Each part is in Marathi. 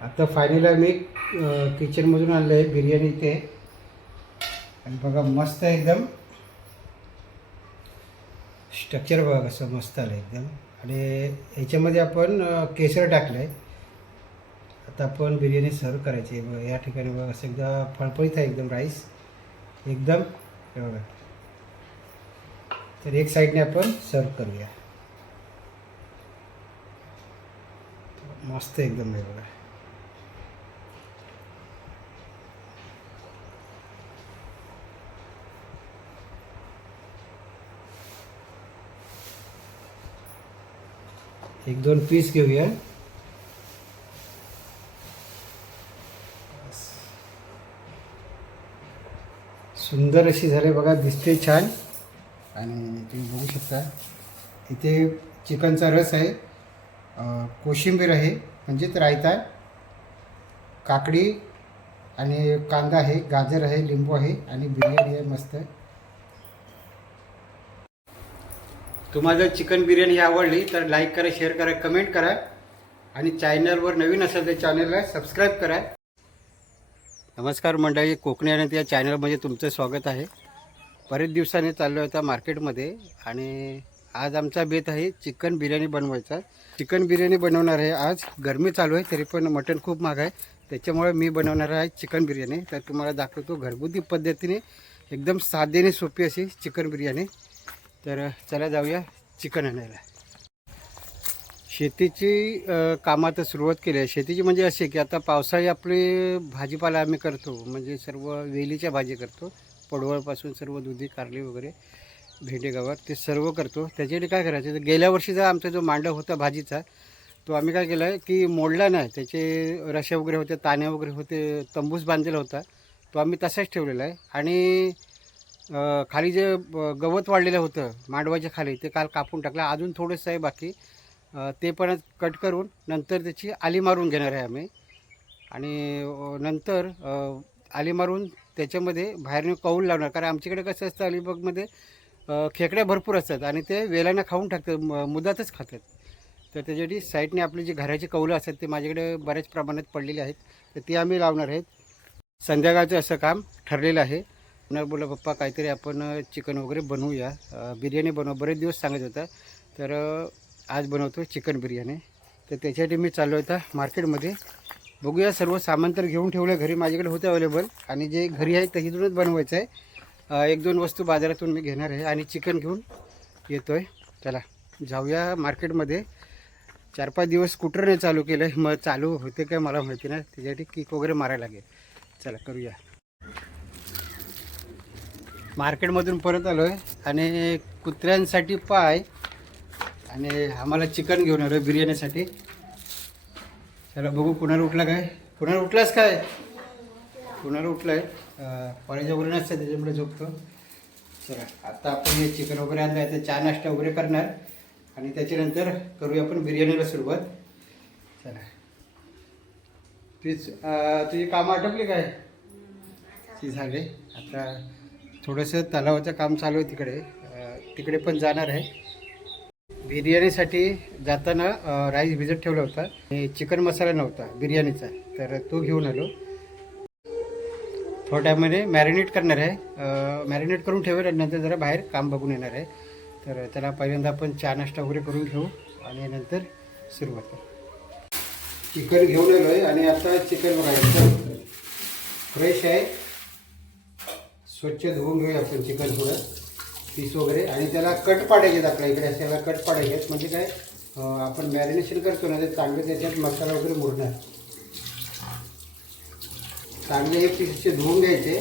आता फायनल मी किचनमधून आणलं आहे बिर्याणी ते. आणि बघा मस्त आहे एकदम. स्ट्रक्चर बघा कसं मस्त आलं एकदम. आणि याच्यामध्ये आपण केसर टाकलं आहे. आता आपण बिर्याणी सर्व करायची आहे. बघा या ठिकाणी बघा असं एकदा फळफळीत आहे एकदम राईस एकदम. हे बघा, तर एक साईडने आपण सर्व करूया. मस्त एकदम आहे बघा. एक दोन पीस घेऊया. सुंदर अशी झाले बघा, दिसते छान. आणि तुम्ही बघू शकता इथे चिकनचा रस आहे, कोशिंबीर आहे म्हणजेच रायता, काकडी आणि कांदा आहे, गाजर आहे, लिंबू आहे आणि बिर्याणी आहे मस्त. तुम्हाला जर चिकन बिर्याणी आवडली तर लाईक करा, शेअर करा, कमेंट करा. आणि चॅनलवर नवीन असेल तर चॅनलला सबस्क्राईब करा. नमस्कार मंडळी, कोकणी आनंद या चॅनलमध्ये तुमचं स्वागत आहे. बरेच दिवसांनी चाललो होता मार्केटमध्ये आणि आज आमचा बेत आहे चिकन बिर्याणी बनवायचा. चिकन बिर्याणी बनवणार आहे आज. गरमी चालू आहे तरी पण मटण खूप महाग आहे, त्याच्यामुळे मी बनवणार आहे चिकन बिर्याणी. तर तुम्हाला दाखवतो घरगुती पद्धतीने एकदम साधेने सोपी अशी चिकन बिर्याणी. तर चला जाऊया चिकन आणायला. शेतीची कामात सुरुवात केली आहे. शेतीची म्हणजे अशी की आता पावसाळी आपली भाजीपाला आम्ही करतो, म्हणजे सर्व वेलीच्या भाजी करतो. पडवळपासून सर्व दुधी कारली वगैरे भेंडी गवार ते सर्व करतो. त्याच्यासाठी काय करायचं, तर गेल्या वर्षीचा आमचा जो मांडव होता भाजीचा, तो आम्ही काय केलं आहे की मोडला नाही. त्याचे रशे वगैरे होते, ताने वगैरे होते, तंबूस बांधलेला होता, तो आम्ही तसाच ठेवलेला आहे. आणि खाली जे गवत वाढलेलं होतं मांडवाच्या खाली, ते काल कापून टाकलं. अजून थोडंसं आहे बाकी, ते पण कट करून नंतर त्याची आली मारून घेणार आहे आम्ही. आणि नंतर आली मारून त्याच्यामध्ये बाहेरनं कौल लावणार. कारण आमच्याकडे कसं असतं अलिबागमध्ये खेकड्या भरपूर असतात आणि ते वेलांना खाऊन टाकतात, मुदातच खातात. तर त्याच्यासाठी साईडने आपली जी घराची कौलं असतात ते माझ्याकडे बऱ्याच प्रमाणात पडलेली आहेत, तर ती आम्ही लावणार आहेत. संध्याकाळचं असं काम ठरलेलं आहे. पुन्हा बोला पप्पा काहीतरी आपण चिकन वगैरे बनवूया, बिर्याणी बनवू, बरेच दिवस सांगत होता. तर आज बनवतो चिकन बिर्याणी. तर त्याच्यासाठी मी चाललो होता मार्केटमध्ये. बघूया, सर्व सामान तर घेऊन ठेवलं घरी, माझ्याकडे होतं अवेलेबल. आणि जे घरी आहे त्याच्यातूनच बनवायचं आहे. एक दोन वस्तू बाजारातून मी घेणार आहे आणि चिकन घेऊन येतो आहे. चला जाऊया मार्केटमध्ये. 4-5 दिवस स्कूटरने चालू केलं आहे, मग चालू होते काय मला माहिती नाही. त्याच्यासाठी किक वगैरे मारायला लागेल. चला करूया. मार्केटमधून परत आलो आहे आणि कुत्र्यांसाठी पाय आणि आम्हाला चिकन घेऊन आलो बिर्याणीसाठी. चला बघू कुणाला उठला काय. कुणाला उठलास काय? कुणाला उठलं आहे, कॉलेज वगैरे नसतं त्याच्यामुळे झोपतो. चला आता आपण हे चिकन वगैरे आणलं आहे तर चहा नाश्ता वगैरे करणार आणि त्याच्यानंतर करूया आपण बिर्याणीला सुरुवात. चला तुझी कामं आटपली काय? ती झाले. आता थोडंसं तलावाचं काम चालू आहे तिकडे, तिकडे पण जाणार आहे. बिर्याणीसाठी जाताना राईस भिजत ठेवला होता आणि चिकन मसाला नव्हता बिर्याणीचा, तर तो घेऊन आलो. थोड्या टायमाने मॅरिनेट करणार आहे, मॅरिनेट करून ठेवेल आणि नंतर जरा बाहेर काम बघून येणार आहे. तर त्याला पहिल्यांदा आपण चहा नाश्ता वगैरे करून घेऊ आणि नंतर सुरुवात करू. चिकन घेऊन आलो आहे आणि आता चिकन बघायचं फ्रेश आहे, स्वच्छ धुवून घेऊया आपण चिकन थोडं पीस वगैरे. आणि त्याला कट पाडायचे आहेत आपल्या इकडे, असे कट पाडायचे आहेत. म्हणजे काय, आपण मॅरिनेशन करतो ना, ते चांगले त्याच्यात मसाला वगैरे मुरणार. चांगले हे पीसचे धुवून घ्यायचे.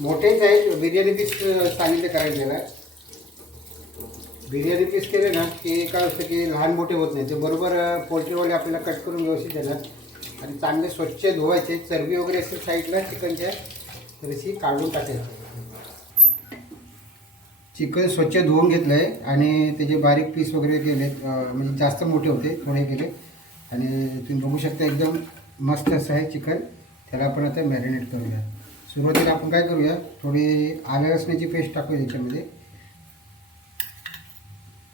मोठेच आहेत, बिर्याणी पीस सांगितले करायला. बिर्याणी पीस केले ना की काय असतं की लहान मोठे होत नाही, ते बरोबर पोल्ट्रीवाले आपल्याला कट करून व्यवस्थित देणार. आणि चांगले स्वच्छ धुवायचे. चरबी वगैरे असेल साईडला चिकनच्या तशी काढून टाकायची. चिकन स्वच्छ धुवून घेतलं आहे आणि त्याचे बारीक पीस वगैरे केले, म्हणजे जास्त मोठे होते थोडे केले. आणि तुम्ही बघू शकता एकदम मस्त असं आहे चिकन. त्याला आपण आता मॅरिनेट करूया. सुरुवातीला आपण काय करूया, थोडी आलं लसणाची पेस्ट टाकूया त्याच्यामध्ये.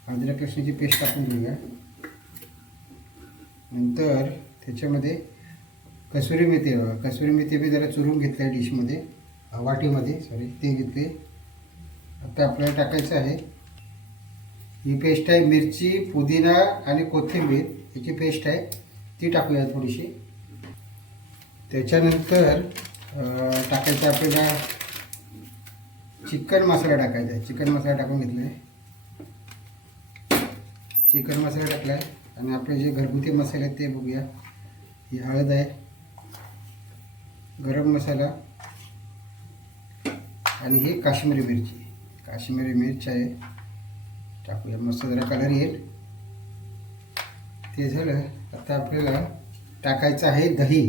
अद्रक लसणाची पेस्ट टाकून घेऊया. नंतर त्याच्यामध्ये कसुरी मेथी बघा, कसुरी मेथी बी जरा चुरून घेतलं आहे डिशमध्ये, वाटीमध्ये सॉरी, ते घेतले. आता आपल्याला टाकायचं आहे ही पेस्ट आहे, मिरची, पुदिना आणि कोथिंबीर याची पेस्ट आहे, ती टाकूया थोडीशी. त्याच्यानंतर टाकायचं आपल्याला चिकन मसाला टाकायचा आहे. चिकन मसाला टाकून घेतला आहे, चिकन मसाला टाकला आहे. आणि आपले जे घरगुती मसाले आहेत ते बघूया. ही हळद आहे, गरम मसाला आणि ही काश्मीरी मिरची, काश्मीरी मिरची आहे टाकूया, मस्त जरा कलर येईल. ते झालं. आता आपल्याला टाकायचं आहे दही.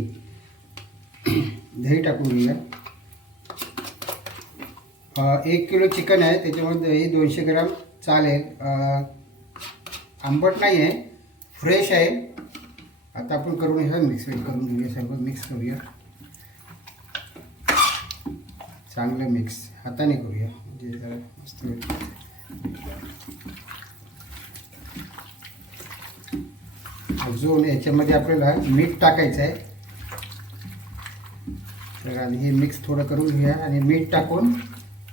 दही टाकून घेऊया. 1 किलो चिकन आहे, त्याच्यामुळे दही 200 ग्राम चालेल. आंबट नाही आहे, फ्रेश आहे. आता आपण करून हे मिक्स करून घेऊया, सर्व मिक्स करूया, चांगलं मिक्स हाताने करूया म्हणजे जरा मस्त होईल. अजून याच्यामध्ये आपल्याला मीठ टाकायचं आहे. तर आधी हे मिक्स थोडं करून घेऊया आणि मीठ टाकून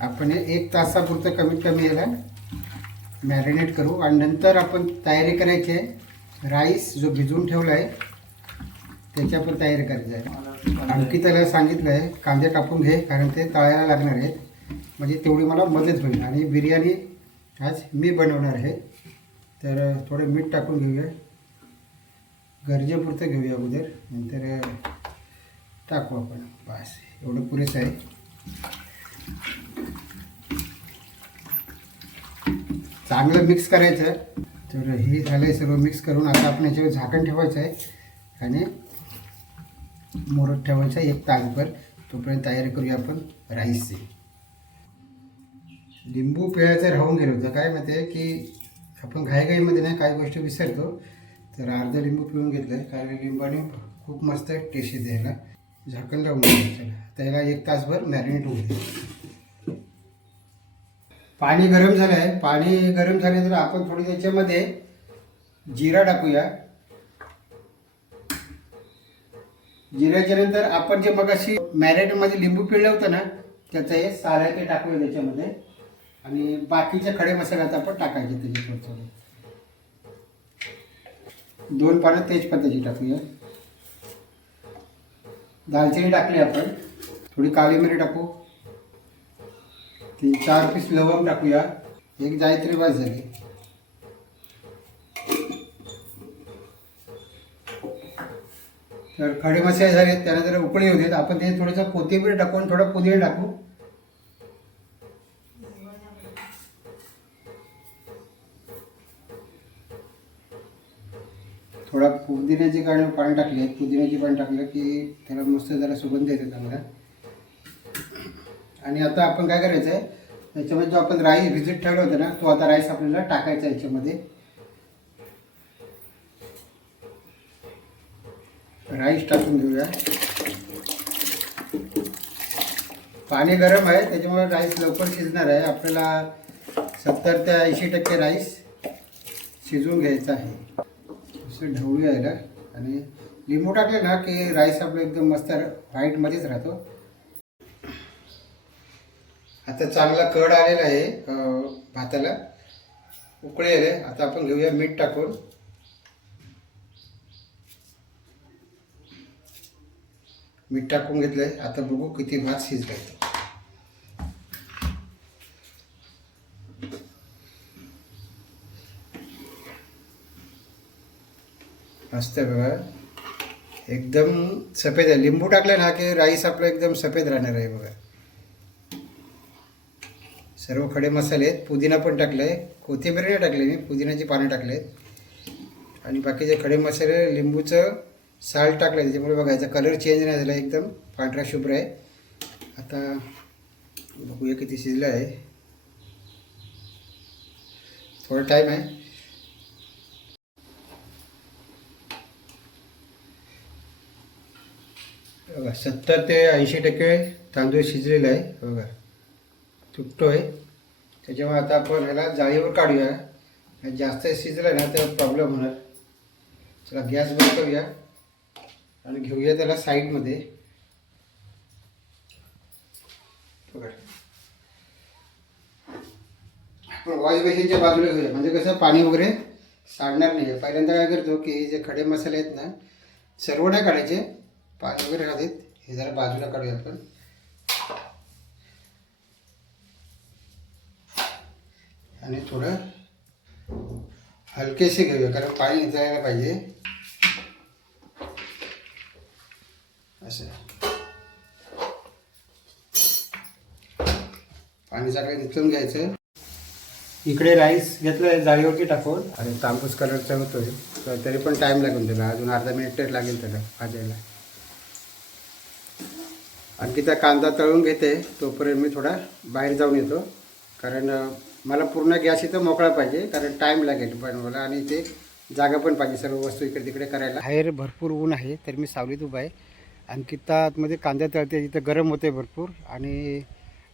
आपण 1 तासापुरतं कमीत कमी याला मॅरिनेट करू. आणि नंतर आपण तयारी करायची आहे, राईस जो भिजवून ठेवला आहे त्याची आपण तयारी करायची आहे. आणखी त्याला सांगितलं आहे कांदे कापून घे, कारण ते तळायला लागणार आहेत, म्हणजे तेवढी मला मदत होईल. आणि बिर्याणी आज मी बनवणार आहे, तर थोडं मीठ टाकून घेऊया, गरजेपुरतं घेऊया अगोदर, नंतर टाकू आपण. बस एवढं पुरेसं आहे. चांगलं मिक्स करायचं. तर हे झालं आहे सर्व मिक्स करून. आता आपण याच्यावर झाकण ठेवायचं आहे आणि मुरत ठेवायचं आहे 1 तासभर. तोपर्यंत तयारी करूया आपण राईसची. लिंबू पिळायचं राहून गेलं होतं. काय माहिती आहे की आपण घाईघाईमध्ये नाही काही गोष्टी विसरतो, तर अर्धा लिंबू पिळून घेतलं आहे, कारण लिंबाने खूप मस्त टेस्ट येते याला. झाकण लावून द्यायचं. त्याला 1 तासभर मॅरिनेट होऊ दे. पाणी गरम झालं आहे. पाणी गरम झाले तर आपण थोडी त्याच्यामध्ये जिरा टाकूया. जिऱ्याच्या नंतर आपण जे मगाशी मॅरिनेटमध्ये लिंबू पिळलं होतं ना, त्याचं हे साल आहे ते टाकूया त्याच्यामध्ये. आणि बाकीचे खडे मसाले आता आपण टाकायचे त्याच्यात. थोडे 2 पानं तेजपत्त्याची टाकूया. दालचिनी टाकली आपण, थोडी काळी मिरी टाकू, 3-4 पीस लवंग टाकूया, 1 जायत्री बस झाली. तर खडे मसाले झाले, त्याला जरा उकळी होऊ देत. आपण ते थोडंसं कोथिंबीर टाकून थोडा पुदिना टाकू. थोडा पुदिन्याची पाणी टाकले, पुदिन्याची पाणी टाकलं की त्याला मस्त जरा सुगंध येतो चांगला. आणि आता आपण काय करायचं आहे, याच्यामध्ये जो आपण राईस भिजत ठेवला होता ना, तो आता राईस आपल्याला टाकायचा आहे याच्यामध्ये. राईस टाकून घेऊया. पाणी गरम आहे त्याच्यामुळे राईस लवकर शिजणार आहे. आपल्याला 70 ते 80% राईस शिजवून घ्यायचा आहे. असं ढवळूया याला. आणि लिंबू टाकले ना की राईस आपलं एकदम मस्त व्हाईटमध्येच राहतो. आता चांगला कड आलेला आहे भाताला, उकळी आले. आता आपण घेऊया मीठ टाकून. मीठ टाकून घेतलंय. आता बघू किती भात शिजलाय. मस्त बघा, एकदम सफेद आहे. लिंबू टाकलं ना की राईस आपलं एकदम सफेद राहणार आहे बघा. सर्व खडे मसाले आहेत. पुदिना पण टाकलं आहे, कोथिंबीर नाही टाकले मी, पुदिन्याची पानं टाकले आहेत. आणि बाकीचे खडे मसाले, लिंबूचं साल्ट टाकलं, त्याच्यामुळे बघायचा कलर चेंज नाही झाला, एकदम पांढरा शुभ्र आहे. आता बघूया किती शिजलं आहे. थोडा टाईम आहे. बघा 70 ते 80% तांदूळ शिजलेला आहे बघा, तुटतो आहे. त्याच्यामुळे आता आपण ह्याला जाळीवर काढूया. जास्त शिजलं ना तर प्रॉब्लेम होणार. चला गॅस बंद करूया आणि घेऊया त्याला साईडमध्ये. बघा आपण वॉश बेसिनच्या बाजूला घेऊया, म्हणजे कसं पाणी वगैरे सांडणार नाही. पहिल्यांदा काय करतो की जे खडे मसाले आहेत ना सर्व नाही काढायचे, पाणी वगैरे राहतात, हे जरा बाजूला काढूया आपण. आणि थोडं हलकेसे घेऊया कारण पाणी निथळायला पाहिजे. असं पाणी सगळं निथळून घ्यायचं. इकडे राईस घेतलं जाळीवरती टाकून आणि तांबूस कलरचा होतोय, तर तरी पण टाईम लागेल त्याला, अजून अर्धा मिनिट तरी लागेल त्याला भाजायला. आणखी त्या कांदा तळून घेते, तोपर्यंत मी थोडा बाहेर जाऊन येतो, कारण मला पूर्ण गॅस इथं मोकळा पाहिजे, कारण टाईम लागेल बनवायला आणि ते जागा पण पाहिजे सर्व वस्तू इकडे तिकडे करायला. बाहेर भरपूर ऊन आहे, तर मी सावलीत उभा आहे. आणखी आतमध्ये कांदा तळते, इथं गरम होते भरपूर. आणि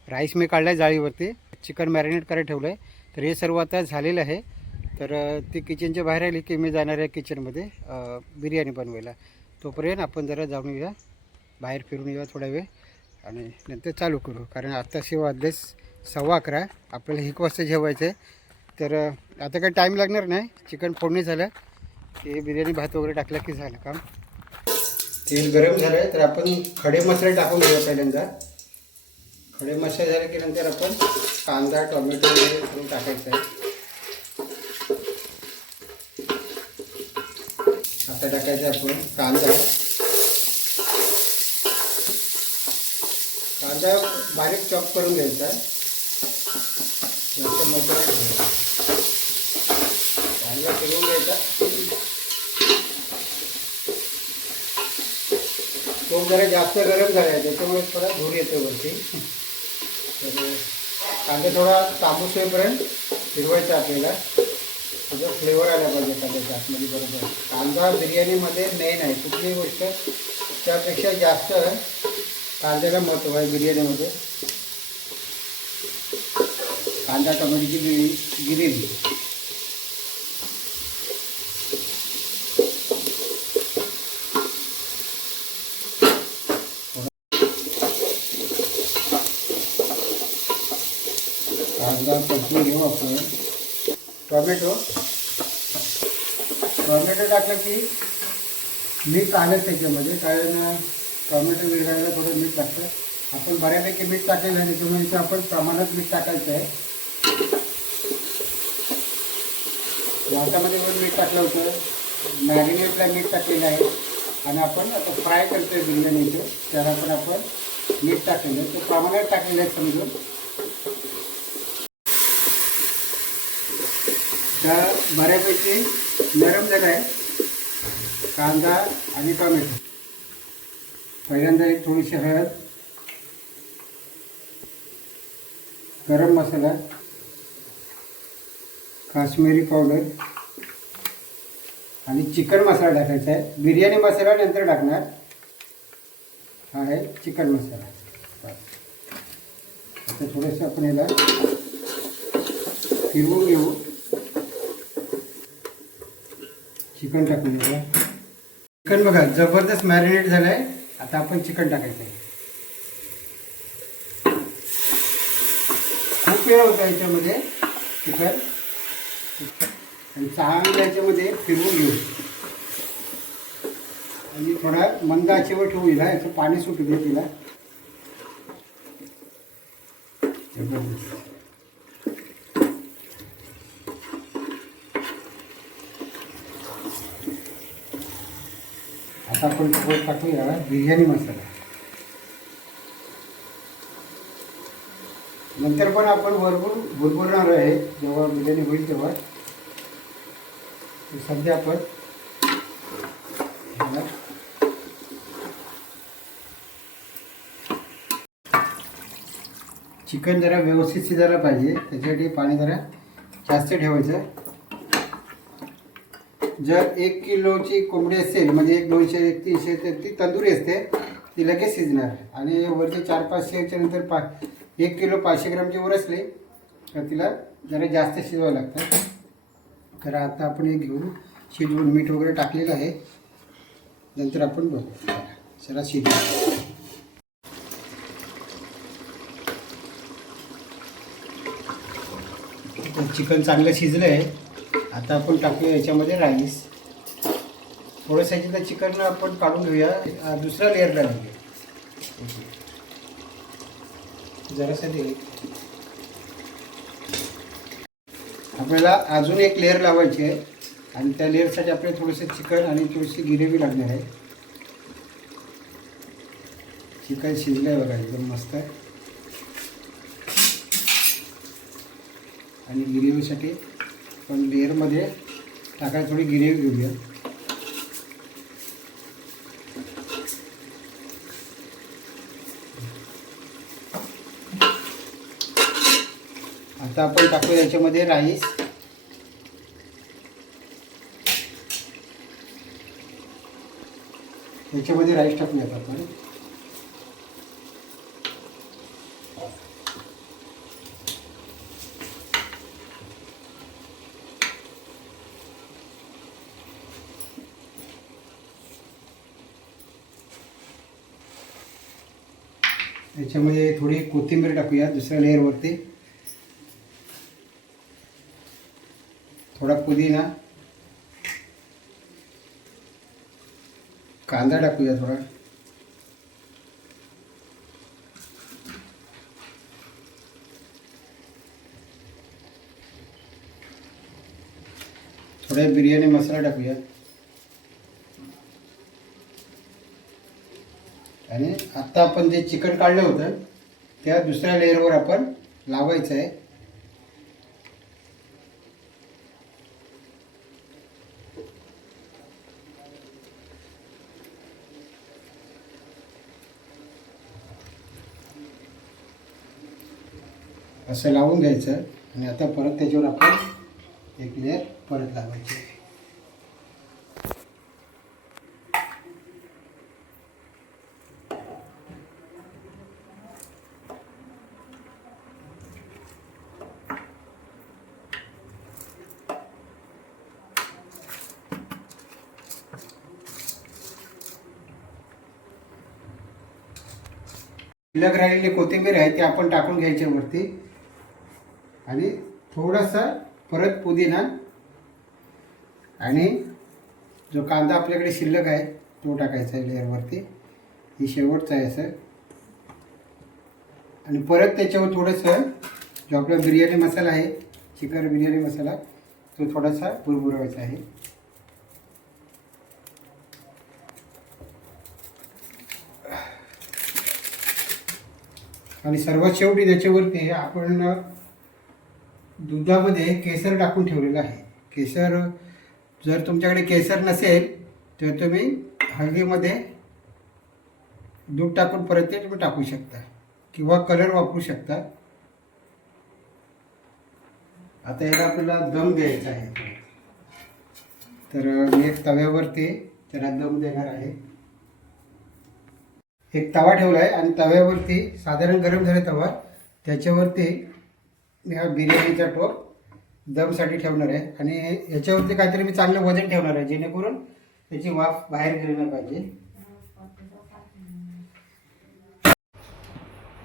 राईस मी काढला आहे जाळीवरती, चिकन मॅरिनेट करायला ठेवलं आहे. तर हे सर्व आता झालेलं आहे. तर ती किचनच्या बाहेर आली की मी जाणार आहे किचनमध्ये बिर्याणी बनवायला. तोपर्यंत आपण जरा जाऊन येऊया, बाहेर फिरून येऊया थोडा वेळ आणि नंतर चालू करू. कारण आत्ताशी वाजलेस 11:15, आपल्याला 1 वाजता जेवायचं आहे. तर आता काही टाईम लागणार नाही. चिकन फोडणी झालं की बिर्याणी भात वगैरे टाकलं की झालं काम. तेल गरम झालं आहे, तर आपण खडे मसाले टाकून घेऊया पहिल्यांदा. खडे मसाले झाले की नंतर आपण कांदा टोमॅटो वगैरे करून टाकायचं आहे. आता टाकायचं आपण कांदा. कांदा बारीक चॉप करून घ्यायचा, जास्त मोठा कांदा फिरवून घ्यायचा. तो जरा जास्त गरम झाला आहे, त्याच्यामुळे थोडा धूर येतो वरती. तर कांदा थोडा तांबूस होईपर्यंत फिरवायचा आपल्याला, त्याचा फ्लेवर आला पाहिजे कांद्याच्या आतमध्ये बरोबर. कांदा बिर्याणीमध्ये मेन आहे, कुठलीही गोष्ट त्यापेक्षा जास्त कांद्याला महत्त्व आहे बिर्याणीमध्ये. कांदा टोमॅटोची ग्रेव्ही. कांदा परतून घेऊ आपण. टोमॅटो टाकलं की मीठ आलं त्याच्यामध्ये, कारण टोमॅटो विरघळायला थोडं मीठ लागतं. आपण बऱ्यापैकी मीठ टाकलेलं आहे, त्याच्यामुळे इथं आपण प्रमाणात मीठ टाकायचं आहे. भातामध्ये पण मीठ टाकलं होतं, मॅरिनेटला मीठ टाकलेलं आहे. आणि आपण आता फ्राय करतो आहे बिर्याणीचं, त्याला पण आपण मीठ टाकलेलं आहे, ते प्रमाणात टाकलेलं आहे समजून. त्या बऱ्यापैकी नरम झाला आहे कांदा आणि टोमॅटो. पहिल्यांदा एक थोडीशी हळद, गरम मसाला, काश्मीरी पावडर आणि चिकन मसाला टाकायचा आहे. बिर्याणी मसाला नंतर टाकणार. हा आहे चिकन मसाला. आता थोडंसं आपण याला फिरवून घेऊ. चिकन टाकून घेऊया. चिकन बघा जबरदस्त मॅरिनेट झालं आहे. आता आपण चिकन टाकायचं आहे. खूप वेळ होता याच्यामध्ये चिकन, आणि चांगलं याच्यामध्ये फिरवून घेऊ आणि थोडा मंद आचेवर ठेवू. येईल याचं पाणी सुटू दे तिला. आता आपण थोडं टाकूया बिर्याणी मसाला. नंतर पण आपण भरपूर भुरभुरणार आहे जेव्हा बिर्याणी होईल तेव्हा. सध्या आपण चिकन जरा व्यवस्थित शिजायला पाहिजे, त्याच्यासाठी पाणी जरा जास्त ठेवायचं. जर 1 किलोची कोंबडी असेल म्हणजे 1 200 1 300 तर ती तंदुरी असते, ती लगेच शिजणार. आणि वरचे 400-500च्या नंतर 1 किलो 500 ग्रामची वर असले तर तिला जरा जास्त शिजवावं लागतं. तर आता आपण हे घेऊन शिजवून मीठ वगैरे टाकलेलं आहे. नंतर आपण बघू. चला शिजू. चिकन चांगलं शिजलं आहे. आता आपण टाकूया याच्यामध्ये राईस. थोडंसं याच्यातलं चिकन आपण काढून घेऊया, दुसऱ्या लेअरला लावूया. जरासं दे. आपल्याला अजून एक लेअर लावायची आहे आणि त्या लेअरसाठी आपल्याला थोडंसं चिकन आणि थोडीशी गिरेवी लागणार आहे. चिकन शिजलं आहे बघा, एकदम मस्त आहे. आणि गिरेवीसाठी आपण लेअरमध्ये टाकायला थोडी गिरेवी घेऊया. आता आपण टाकूया याच्यामध्ये राईस. याच्यामध्ये राईस टाकूयात आपण. याच्यामध्ये थोडी कोथिंबीर टाकूया दुसऱ्या लेअरवरती. थोडा पुदिना, कांदा टाकूया थोडा. थोडा बिर्याणी मसाला टाकूया. आणि आता आपण जे चिकन काढलं होतं त्या दुसऱ्या लेअरवर आपण लावायचं आहे. असं लावून घ्यायचं आणि आता परत त्याच्यावर आपण एक लेअर परत लावायची. शिल्लक राहिलेली कोथिंबीर आहे ते आपण टाकून घ्यायचे वरती. आणि थोडासा परत पुदिना आणि जो कांदा आपल्याकडे शिल्लक आहे तो टाकायचा आहे लेअरवरती. ही शेवटचं आहे असं. आणि परत त्याच्यावर थोडंसं जो आपला बिर्याणी मसाला आहे, चिकन बिर्याणी मसाला, तो थोडासा बुरबुरवायचा आहे. आणि सर्वात शेवटी त्याच्यावरती आपण दुधामध्ये केसर टाकून ठेवलेलं आहे. केसर जर तुमच्याकडे केसर नसेल तर तुम्ही हळदीमध्ये दूध टाकून परत ते तुम्ही टाकू शकता किंवा कलर वापरू शकता. आता याला आपल्याला दम द्यायचा आहे. तर मी एक तव्यावरती त्याला दम देणार आहे. एक तवा ठेवला आहे आणि तव्यावरती साधारण गरम झाला तवा, त्याच्यावरती मी हा बिर्याणीचा टोप दमसाठी ठेवणार आहे. आणि याच्यावरती काहीतरी मी चांगलं वजन ठेवणार आहे जेणेकरून त्याची वाफ बाहेर गेली नाही पाहिजे.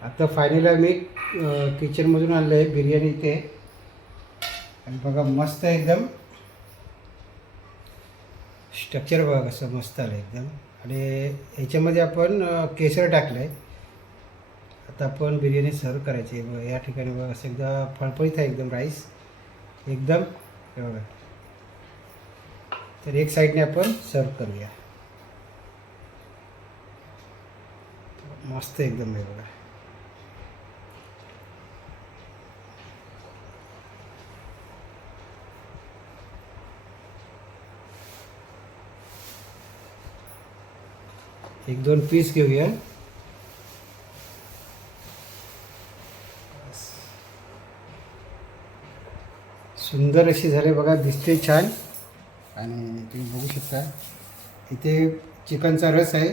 आता फायनली मी किचनमधून आणलं आहे बिर्याणी ते. आणि बघा मस्त एकदम स्ट्रक्चर बघा कसं मस्त आलं एकदम. आणि याच्यामध्ये आपण केसर टाकलं आहे. आता आपण बिर्याणी सर्व करायची आहे. बघा या ठिकाणी बघा असं एकदा फळफळीत आहे एकदम राईस एकदम. हे बघा, तर एक साईडने आपण सर्व करूया. मस्त एकदम आहे बघा. एक दोन पीस घेऊया. सुंदर अशी झाले बघा, दिसते छान. आणि तुम्ही बघू शकता इथे चिकनचा रस आहे,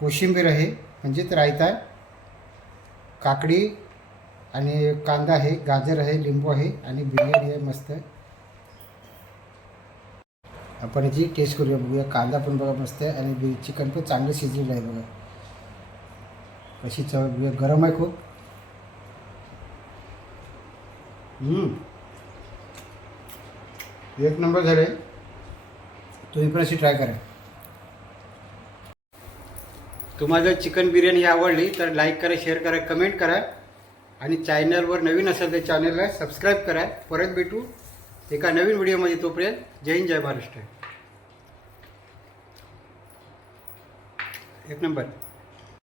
कोशिंबीर आहे म्हणजेच रायता, काकडी आणि कांदा आहे, गाजर आहे, लिंबू आहे आणि बिर्याणी आहे मस्त. आपण याची टेस्ट करूया, बघूया. कांदा पण बघा मस्त आहे आणि चिकन पण चांगलं शिजलेलं आहे बघा. कशी चव बघूया. गरम आहे खूप. एक नंबर झाले. तुम्ही पण अशी ट्राय करा. तुम्हाला जर चिकन बिर्याणी आवडली तर लाईक करा, शेअर करा, कमेंट करा आणि चॅनलवर नवीन असेल तर चॅनलला सबस्क्राईब करा. परत भेटू एका नवीन व्हिडिओमध्ये. तोपर्यंत जय हिंद, जय महाराष्ट्र. एक नंबर.